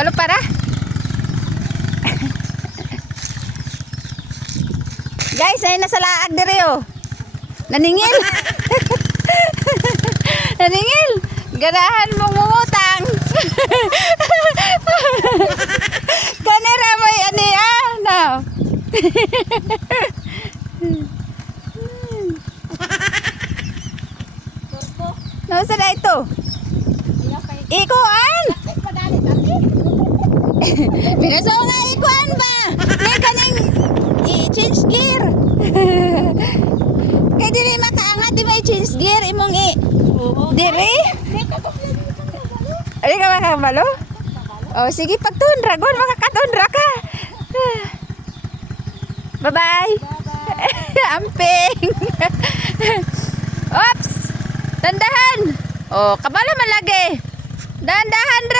Balo para. Guys, ay nasa laag diri oh. Naningil. Naningil. Ganahan mong mumutang. Kanira may ani now. Nausa na ito. Ikuan. Pinaso nga ikuan ba? May kaning i-change gear. Kaya dili makaangat di may change gear imong diri. Ay ka makabalo? Oh sige pagtuon dragon makakatuon ka. Bye-bye. Amping. Oops. Dandahan. Oh, kabalo man lagi. Dandahan ra.